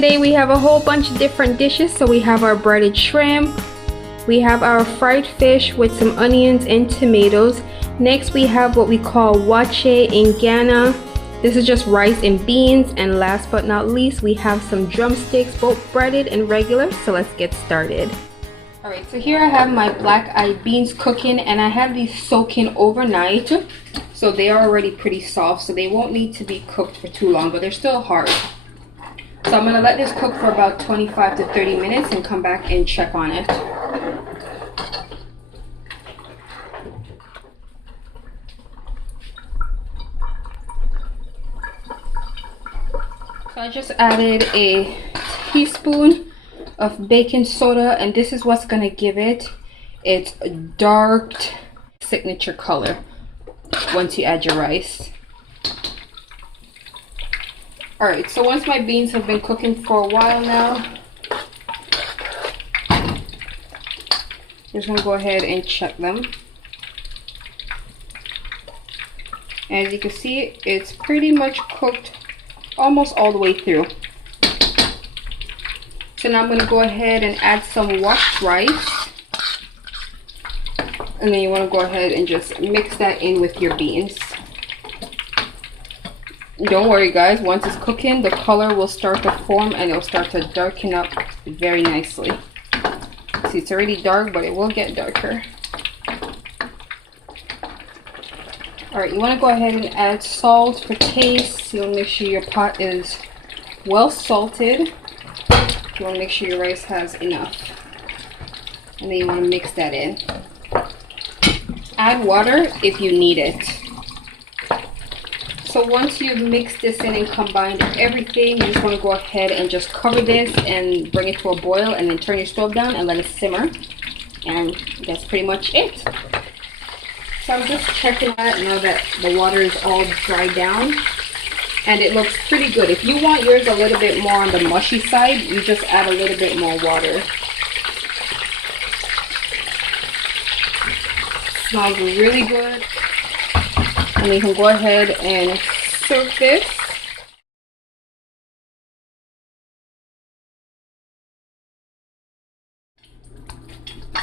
today we have a whole bunch of different dishes. So we have our breaded shrimp, we have our fried fish with some onions and tomatoes. Next we have what we call waakye in Ghana. This is just rice and beans. And last but not least, we have some drumsticks, both breaded and regular. So let's get started. Alright, so here I have my black-eyed beans cooking, and I have these soaking overnight. So they are already pretty soft, so they won't need to be cooked for too long, but they're still hard. So I'm going to let this cook for about 25 to 30 minutes and come back and check on it. So I just added a teaspoon of baking soda, and this is what's going to give it its dark signature color once you add your rice. Alright, so once my beans have been cooking for a while now, I'm just going to go ahead and check them. As you can see, it's pretty much cooked almost all the way through. So now I'm going to go ahead and add some washed rice. And then you want to go ahead and just mix that in with your beans. Don't worry guys, once it's cooking, the color will start to form and it'll start to darken up very nicely. See, it's already dark, but it will get darker. Alright, you want to go ahead and add salt for taste. You want to make sure your pot is well salted. You want to make sure your rice has enough. And then you want to mix that in. Add water if you need it. So once you've mixed this in and combined everything, you just want to go ahead and just cover this and bring it to a boil, and then turn your stove down and let it simmer. And that's pretty much it. So I'm just checking that now that the water is all dried down. And it looks pretty good. If you want yours a little bit more on the mushy side, you just add a little bit more water. Smells really good. And you can go ahead and serve this.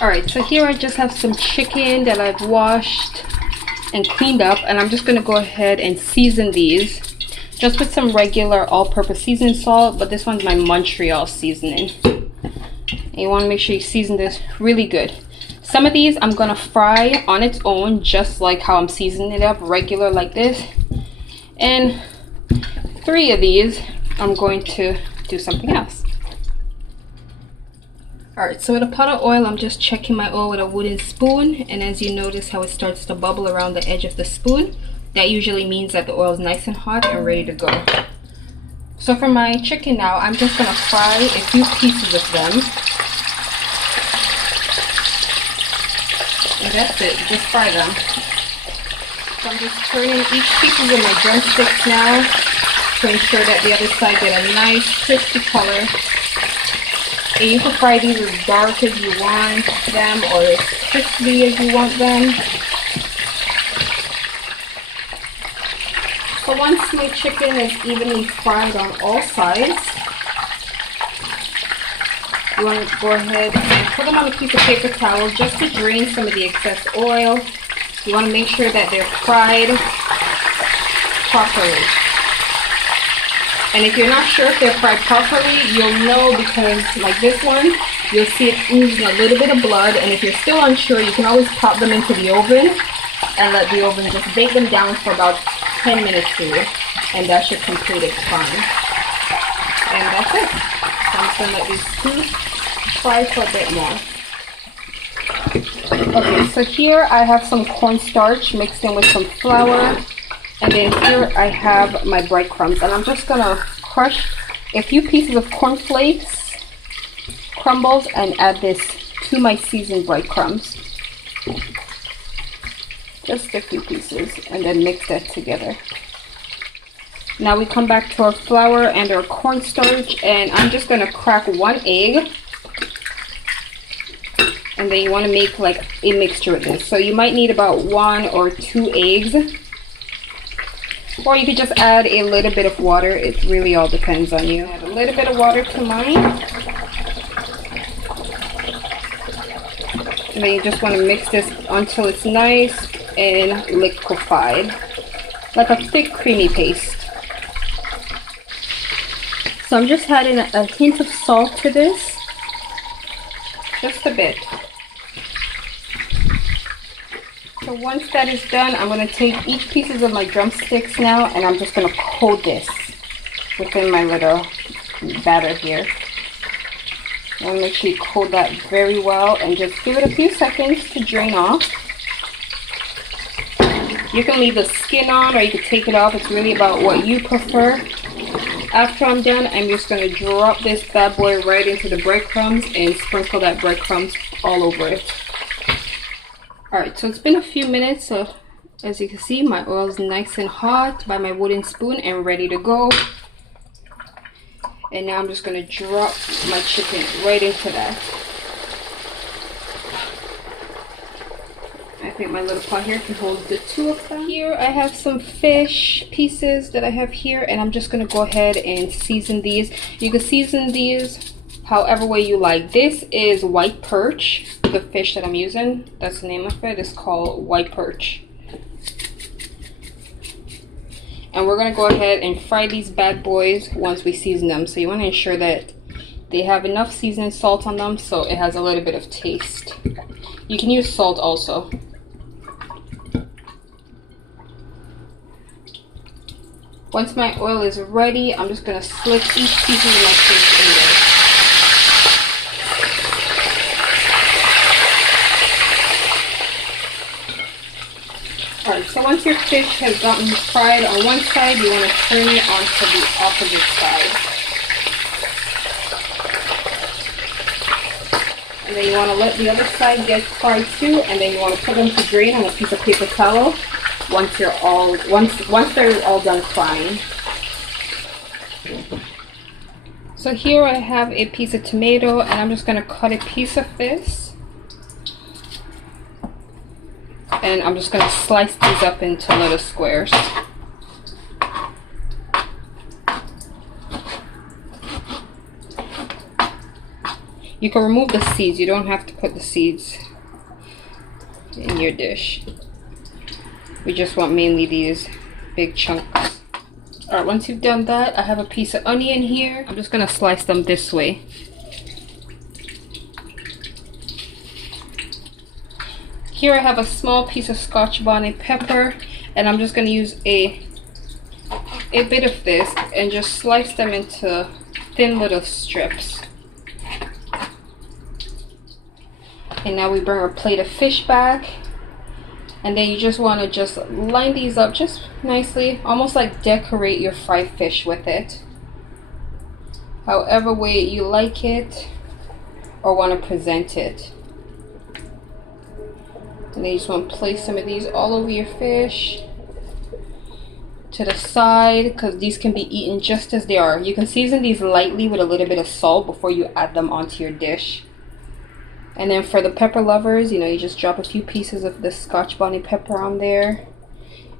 Alright, so here I just have some chicken that I've washed and cleaned up, and I'm just going to go ahead and season these just with some regular all-purpose seasoning salt, but this one's my Montreal seasoning. And you want to make sure you season this really good. Some of these I'm going to fry on its own, just like how I'm seasoning it up, regular like this. And 3 of these I'm going to do something else. Alright, so with a pot of oil, I'm just checking my oil with a wooden spoon. And as you notice how it starts to bubble around the edge of the spoon, that usually means that the oil is nice and hot and ready to go. So for my chicken now, I'm just going to fry a few pieces of them. And that's it, just fry them. So I'm just turning each pieces of my drumsticks now to ensure that the other side get a nice crispy color. And you can fry these as dark as you want them or as crispy as you want them. So once my chicken is evenly fried on all sides, you want to go ahead and put them on a piece of paper towel just to drain some of the excess oil. You want to make sure that they're fried properly. And if you're not sure if they're fried properly, you'll know because like this one, you'll see it oozing a little bit of blood. And if you're still unsure, you can always pop them into the oven and let the oven just bake them down for about 10 minutes here. And that should complete its frying. And that's it. So I'm just going to let these 2 fry for a bit more. Okay, so here I have some cornstarch mixed in with some flour. And then here I have my breadcrumbs. And I'm just going to crush a few pieces of cornflakes, crumbles, and add this to my seasoned breadcrumbs. Just a few pieces, and then mix that together. Now we come back to our flour and our cornstarch, and I'm just going to crack 1 egg. And then you want to make like a mixture with this. So you might need about 1 or 2 eggs. Or you could just add a little bit of water. It really all depends on you. Add a little bit of water to mine. And then you just want to mix this until it's nice and liquefied. Like a thick creamy paste. So I'm just adding a hint of salt to this. Just a bit. So once that is done, I'm going to take each pieces of my drumsticks now and I'm just going to coat this within my little batter here. I want to make sure you coat that very well and just give it a few seconds to drain off. You can leave the skin on or you can take it off. It's really about what you prefer. After I'm done, I'm just going to drop this bad boy right into the breadcrumbs and sprinkle that breadcrumbs all over it. Alright, so it's been a few minutes, so as you can see, my oil is nice and hot by my wooden spoon and ready to go. And now I'm just going to drop my chicken right into that. I think my little pot here can hold the two of them. Here I have some fish pieces that I have here, and I'm just going to go ahead and season these. You can season these however way you like. This is white perch. The fish that I'm using, that's the name of it, is called white perch. And we're gonna go ahead and fry these bad boys once we season them. So you want to ensure that they have enough seasoning salt on them so it has a little bit of taste. You can use salt also. Once my oil is ready, I'm just gonna slip each piece of my fish in there. Alright, so once your fish has gotten fried on one side, you want to turn it onto the opposite side. And then you want to let the other side get fried too, and then you want to put them to drain on a piece of paper towel once they're all done frying. So here I have a piece of tomato, and I'm just going to cut a piece of this. And I'm just going to slice these up into little squares. You can remove the seeds. You don't have to put the seeds in your dish. We just want mainly these big chunks. Alright, once you've done that, I have a piece of onion here. I'm just going to slice them this way. Here I have a small piece of Scotch bonnet pepper, and I'm just going to use a bit of this and just slice them into thin little strips. And now we bring our plate of fish back, and then you just want to just line these up just nicely, almost like decorate your fried fish with it. However way you like it or want to present it. And then you just want to place some of these all over your fish. To the side, because these can be eaten just as they are. You can season these lightly with a little bit of salt before you add them onto your dish. And then for the pepper lovers, you know, you just drop a few pieces of the Scotch bonnet pepper on there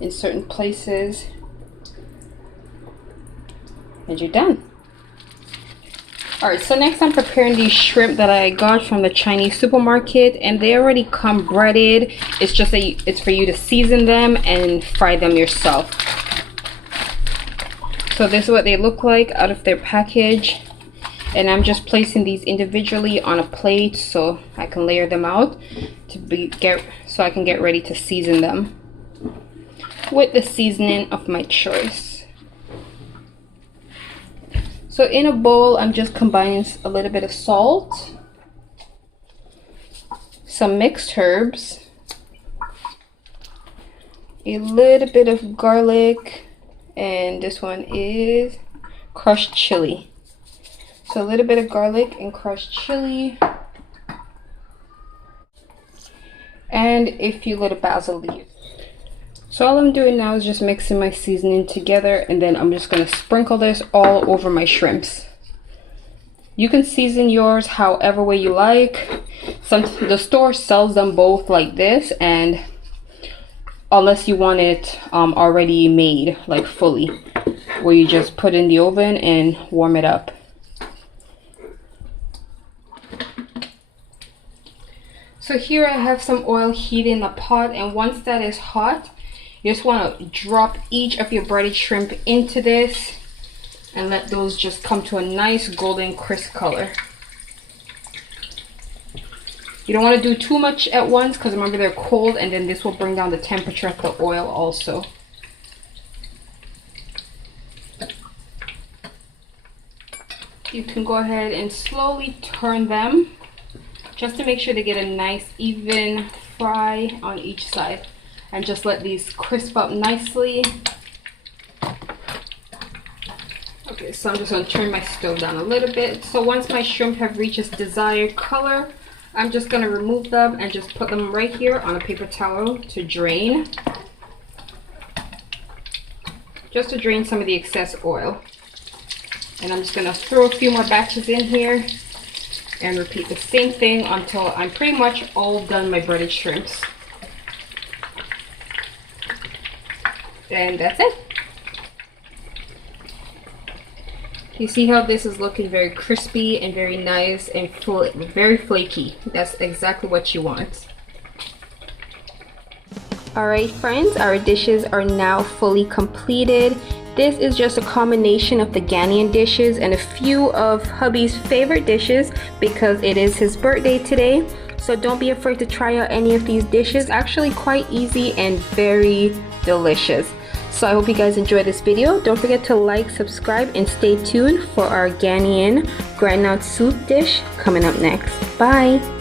in certain places. And you're done. Alright, so next I'm preparing these shrimp that I got from the Chinese supermarket, and they already come breaded. It's just that it's for you to season them and fry them yourself. So this is what they look like out of their package, and I'm just placing these individually on a plate so I can layer them out so I can get ready to season them with the seasoning of my choice. So in a bowl, I'm just combining a little bit of salt, some mixed herbs, a little bit of garlic, and this one is crushed chili. So a little bit of garlic and crushed chili, and a few little basil leaves. So all I'm doing now is just mixing my seasoning together, and then I'm just going to sprinkle this all over my shrimps. You can season yours however way you like. The store sells them both like this, and unless you want it already made, like fully, where you just put in the oven and warm it up. So here I have some oil heating in the pot, and once that is hot, you just want to drop each of your breaded shrimp into this and let those just come to a nice golden crisp color. You don't want to do too much at once, because remember they're cold, and then this will bring down the temperature of the oil also. You can go ahead and slowly turn them just to make sure they get a nice even fry on each side, and just let these crisp up nicely. Okay, so I'm just going to turn my stove down a little bit. So once my shrimp have reached its desired color, I'm just going to remove them and just put them right here on a paper towel to drain. Just to drain some of the excess oil. And I'm just going to throw a few more batches in here and repeat the same thing until I'm pretty much all done my breaded shrimps. And that's it. You see how this is looking very crispy and very nice and very flaky. That's exactly what you want. Alright friends, our dishes are now fully completed. This is just a combination of the Ghanaian dishes and a few of hubby's favorite dishes because it is his birthday today. So don't be afraid to try out any of these dishes. Actually quite easy and very delicious. So I hope you guys enjoyed this video. Don't forget to like, subscribe, and stay tuned for our Ghanaian groundnut soup dish coming up next. Bye!